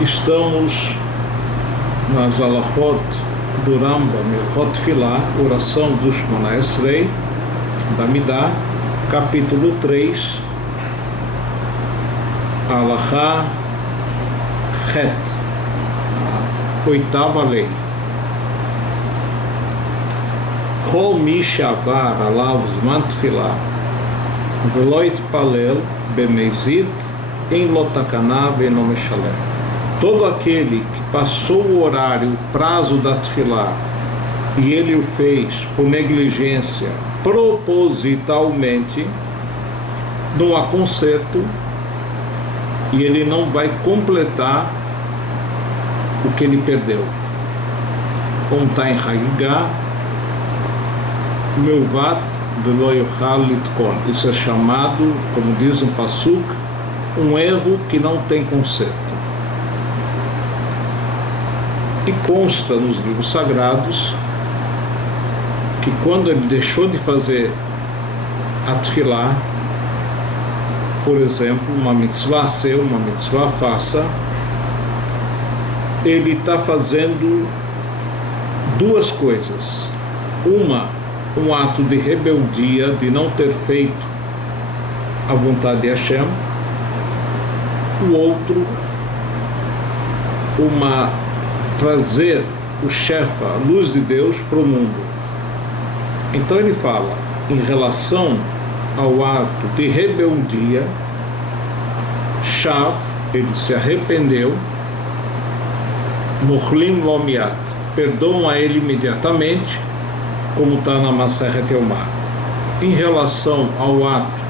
Estamos nas Alachot do Rambam, Hilchot Tefilá, oração do Shmona Esrei, da Midá, capítulo 3, Alachá Het, a oitava lei. Kol mi shavar alav zman tefilá, velo yitpalel bemezid em lotakana ve'eno meshalem. Todo aquele que passou o horário, o prazo da tefilá, e ele o fez por negligência, propositalmente, não há conserto, e ele não vai completar o que ele perdeu. Como está em Hagigah, Meuvat velo yochal litkon. Isso é chamado, como diz um pasuk, um erro que não tem conserto. E consta nos livros sagrados que quando ele deixou de fazer a tefilá, por exemplo, uma mitzvah seu, uma mitzvah faça, ele está fazendo duas coisas. Uma, um ato de rebeldia, de não ter feito a vontade de Hashem. O outro, trazer o Shefa, a luz de Deus, para o mundo. Então ele fala, em relação ao ato de rebeldia, Shav, ele se arrependeu, Mochlim lo miat, perdoam a ele imediatamente, como está na Masechet Yomá. Em relação ao ato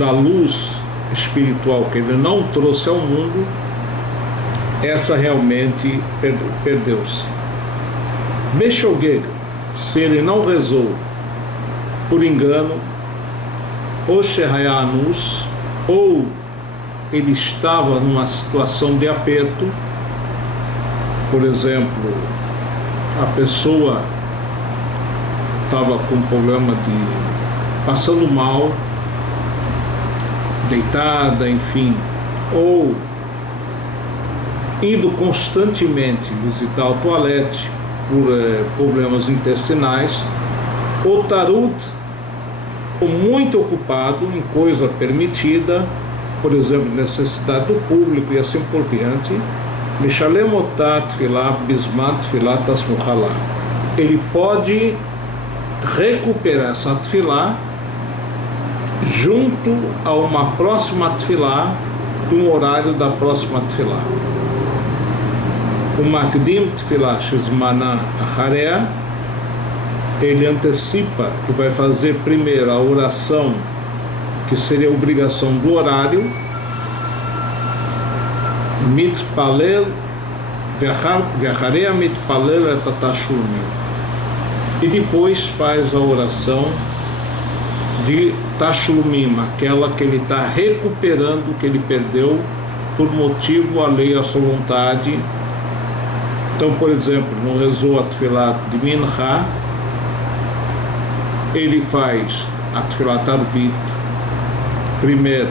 da luz espiritual que ele não trouxe ao mundo, essa realmente perdeu-se. Meshogeg, se ele não rezou por engano, ou Shehayanus, ou ele estava numa situação de aperto, por exemplo, a pessoa estava com problema de passando mal, deitada, enfim, ou indo constantemente visitar o toalete por problemas intestinais, ou tarud, ou muito ocupado em coisa permitida, por exemplo, necessidade do público e assim por diante, Mishalem otat tefilá bismat tefilá tasmuchalá. Ele pode recuperar essa tefilá junto a uma próxima tefilá, um horário da próxima tefilá. O Makdim tefilá shizmana achareh, ele antecipa e vai fazer primeiro a oração que seria a obrigação do horário, mitpalel ve'achareh mitpalel et tashlumim, e depois faz a oração de tashlumim, aquela que ele está recuperando o que ele perdeu por motivo alheio à sua vontade. Então, por exemplo, no rezou a tefilá de Minchá, ele faz a tefilá Arvit, primeiro,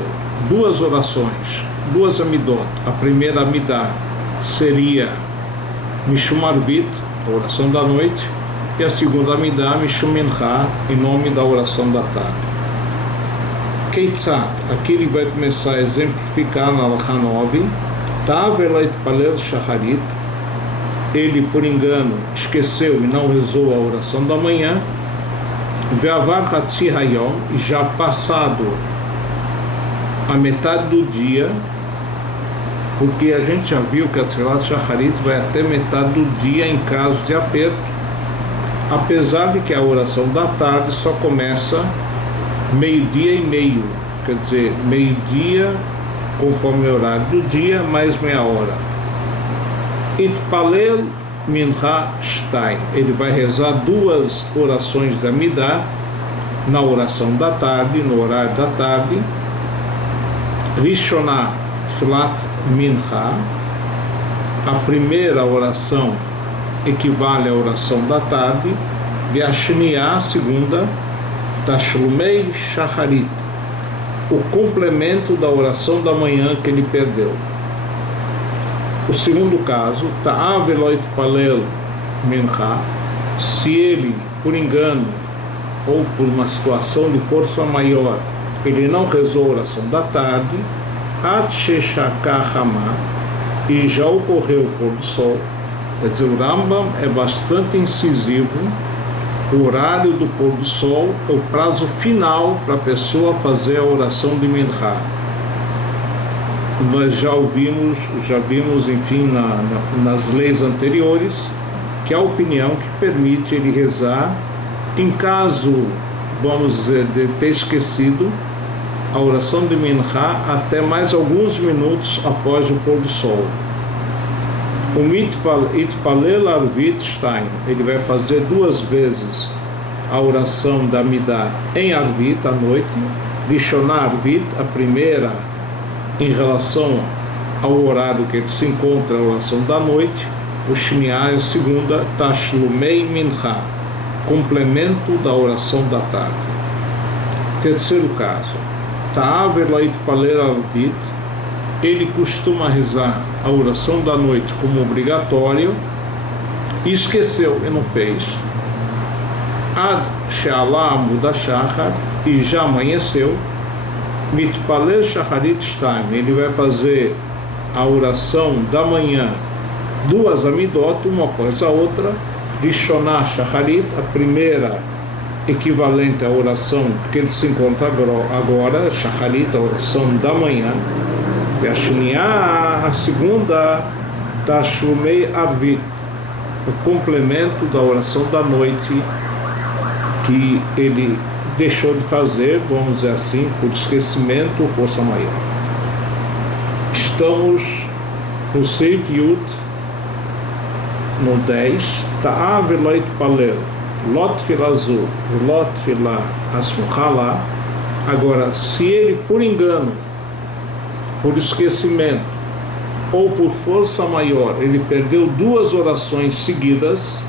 duas orações, duas amidot. A primeira amidá seria Mishum Arvit, a oração da noite, e a segunda amidá, Mishum Minchá, em nome da oração da tarde. Keitzat, aqui ele vai começar a exemplificar na Alachá 9, Ta'avela itpalel shacharit, ele por engano esqueceu e não rezou a oração da manhã, Ve'avar hatzi hayom, e já passado a metade do dia, porque a gente já viu que a Tfilat Shacharit vai até metade do dia em caso de aperto, apesar de que a oração da tarde só começa meio-dia e meio, quer dizer, meio-dia conforme o horário do dia, mais meia hora. Itpalel Mincha Shtaim, ele vai rezar duas orações da Midá na oração da tarde, no horário da tarde. Rishoná Tfilat Mincha, a primeira oração equivale à oração da tarde, e a Shniá, a segunda, Tashlumei Shacharit, o complemento da oração da manhã que ele perdeu. O segundo caso, ta'av lo yitpalel mincha, se ele, por engano, ou por uma situação de força maior, ele não rezou a oração da tarde, ad sheshaka hama, e já ocorreu o pôr do sol. Quer dizer, o Rambam é bastante incisivo. O horário do pôr do sol é o prazo final para a pessoa fazer a oração de Mincha. Nós já vimos, enfim, nas leis anteriores, que a opinião que permite ele rezar, em caso, vamos dizer, de ter esquecido a oração de Mincha até mais alguns minutos após o pôr do sol. O Itpalel Arvit Stein, ele vai fazer 2 vezes a oração da Midá em Arvit, à noite. Rishoná Arvit, a primeira em relação ao horário que ele se encontra, a oração da noite. O Shniá, a segunda, Tashlumei Mincha, complemento da oração da tarde. Terceiro caso, Ta'av lo yitpalel Arvit, ele costuma rezar a oração da noite como obrigatório e esqueceu e não fez. Ad she'ala amud hashachar, e já amanheceu. Mitpalel shacharit shtaim, ele vai fazer a oração da manhã, 2 amidot, uma após a outra. Rishoná shacharit, a primeira equivalente à oração que ele se encontra agora, shacharit, a oração da manhã. E a Shniá, a segunda, Tashlumei Arvit, o complemento da oração da noite que ele deixou de fazer, vamos dizer assim, por esquecimento ou força maior. Estamos no Seif Yud, no 10, Ta'av lo yitpalel lot filazu lot filah asmuchala. Agora, se ele por engano, por esquecimento ou por força maior, ele perdeu 2 orações seguidas,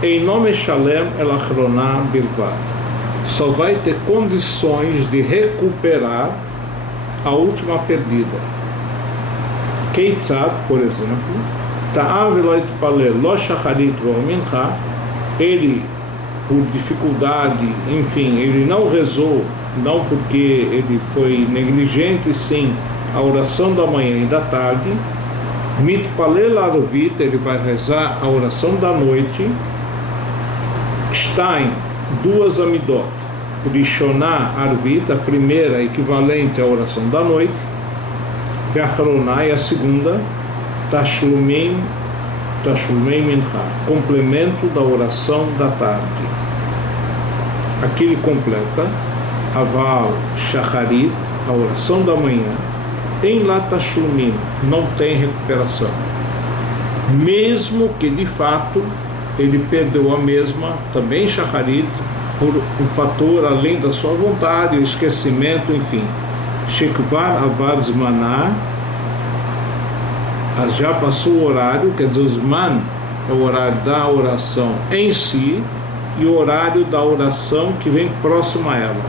em nome Shalem el achroná bilvad, só vai ter condições de recuperar a última perdida. Keitzad, por exemplo, Ta'av lo yitpalel lo shacharit vo mincha, ele, por dificuldade, enfim, ele não rezou, não porque ele foi negligente, sim, a oração da manhã e da tarde. Mitpalel Arvit, ele vai rezar a oração da noite. Stein, 2 amidot. Rishoná Arvit, a primeira equivalente à oração da noite. Ve'achroná, a segunda, Tashlumei Mincha, complemento da oração da tarde. Aqui ele completa Aval Shacharit, a oração da manhã. Em Latashumim não tem recuperação, mesmo que de fato ele perdeu a mesma, também Shacharit, por um fator além da sua vontade, o esquecimento, enfim. Shekvar Avad Zmaná, já passou o horário, quer dizer, o Zman é o horário da oração em si e o horário da oração que vem próximo a ela.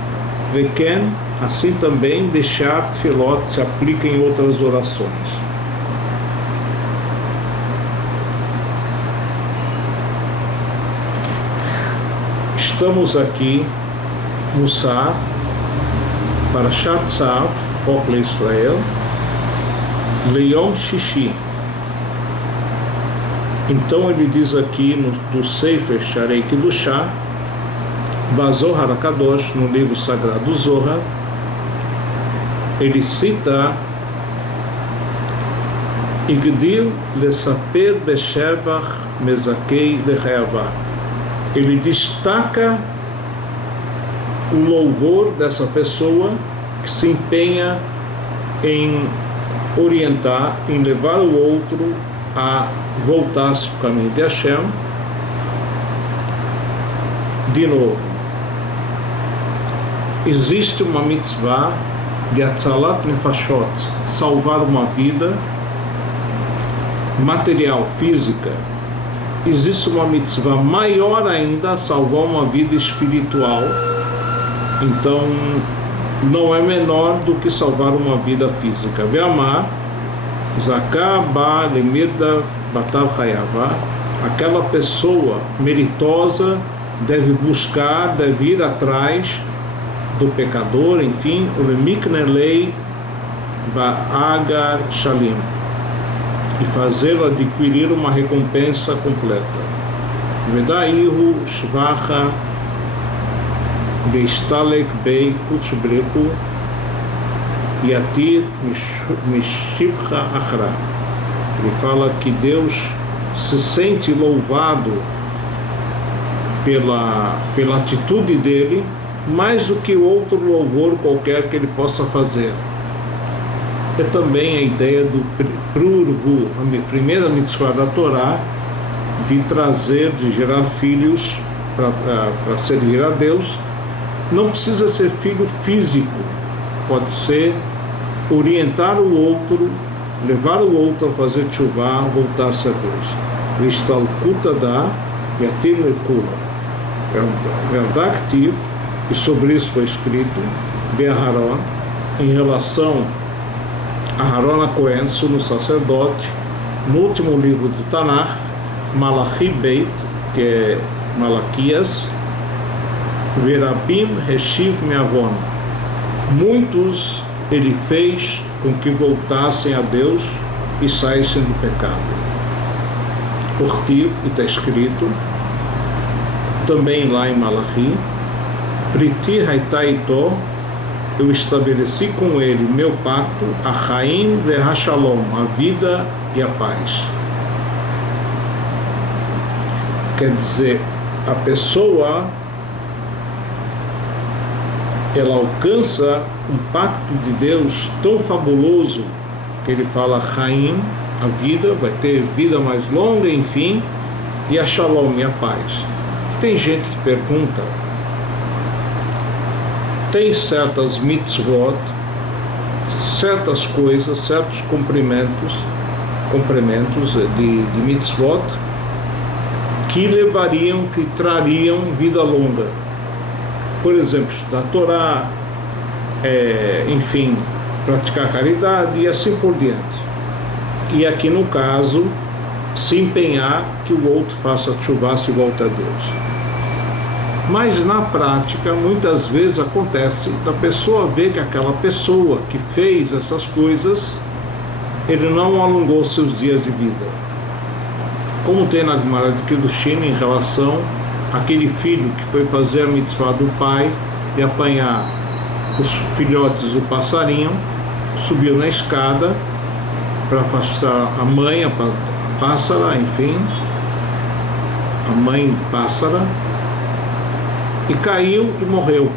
Veken, assim também, deixar Tfilot se aplica em outras orações. Estamos aqui no Sá, para Shat Tzav, Chokle Israel, Leyom Shishi. Então ele diz aqui do Sefer Sharei Kedushá, Bazohar HaKadosh, no livro sagrado Zohar, ele cita Igdil lesaper beshevach mezakei lechayavah. Ele destaca o louvor dessa pessoa que se empenha em orientar, em levar o outro a voltar-se para o caminho de Hashem. De novo, existe uma mitzvah de Atzalat Nefashot, salvar uma vida material, física. Existe uma mitzvah maior ainda, salvar uma vida espiritual. Então, não é menor do que salvar uma vida física. Ve'amar, Zaká ba lemirda batav hayavá. Aquela pessoa meritosa deve buscar, deve ir atrás do pecador, enfim, o lemiknelei ba'agar shalim, e fazê-lo adquirir uma recompensa completa. Vedaihu shvacha deistalek bei kutzbrechu yatir mishivcha achra. Ele fala que Deus se sente louvado pela atitude dele, mais do que outro louvor qualquer que ele possa fazer. É também a ideia do prurgu, a primeira mitzvah da Torá, de trazer, de gerar filhos para servir a Deus. Não precisa ser filho físico, pode ser orientar o outro, levar o outro a fazer tchuvá, voltar-se a Deus. Vistalkuta da yatir mekula. Verdactiv, e sobre isso foi escrito Be'aharon, em relação a Aharon HaKohen, sumo sacerdote, no último livro do Tanakh, Malachi Beit, que é Malaquias, Verabim Reshiv Me'avon. Muitos ele fez com que voltassem a Deus e saíssem do pecado. Portiv, e está escrito também lá em Malachi, Priti Haitaitó, eu estabeleci com ele meu pacto, a Chaim ve'Hashalom, a vida e a paz. Quer dizer, a pessoa ela alcança um pacto de Deus tão fabuloso que ele fala Chaim, a vida, vai ter vida mais longa, enfim, e a Shalom, e a paz. Tem gente que pergunta, tem certas mitzvot, certas coisas, certos complementos de mitzvot que levariam, que trariam vida longa. Por exemplo, estudar Torá, enfim, praticar caridade e assim por diante. E aqui no caso, se empenhar que o outro faça tchuvá, se volte a Deus. Mas na prática, muitas vezes acontece da pessoa ver que aquela pessoa que fez essas coisas, ele não alongou seus dias de vida. Como tem na Gemara de Kiddushin em relação àquele filho que foi fazer a mitzvah do pai e apanhar os filhotes do passarinho, subiu na escada para afastar a mãe, a pássara, enfim, a mãe pássara, e caiu e morreu.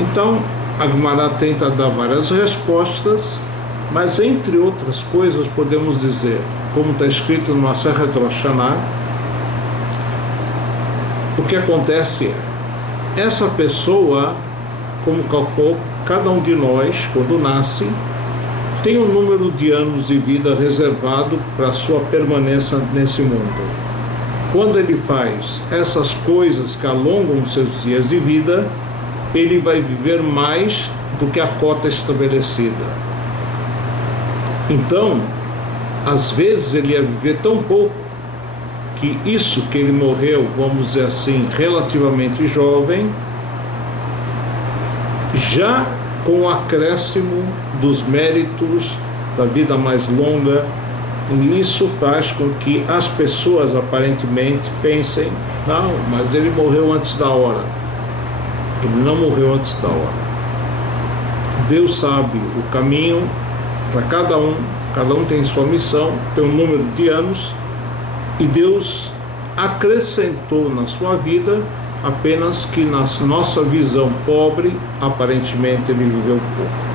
Então a Gemara tenta dar várias respostas, mas entre outras coisas podemos dizer, como está escrito no Masechet Rosh Hashanah, o que acontece é, essa pessoa, como calculou, cada um de nós, quando nasce, tem um número de anos de vida reservado para sua permanência nesse mundo. Quando ele faz essas coisas que alongam seus dias de vida, ele vai viver mais do que a cota estabelecida. Então, às vezes ele ia viver tão pouco que isso que ele morreu, vamos dizer assim, relativamente jovem, já com o acréscimo dos méritos da vida mais longa, e isso faz com que as pessoas aparentemente pensem, não, mas ele morreu antes da hora. Ele não morreu antes da hora. Deus sabe o caminho para cada um tem sua missão, tem um número de anos, e Deus acrescentou na sua vida apenas que na nossa visão pobre, aparentemente ele viveu pouco.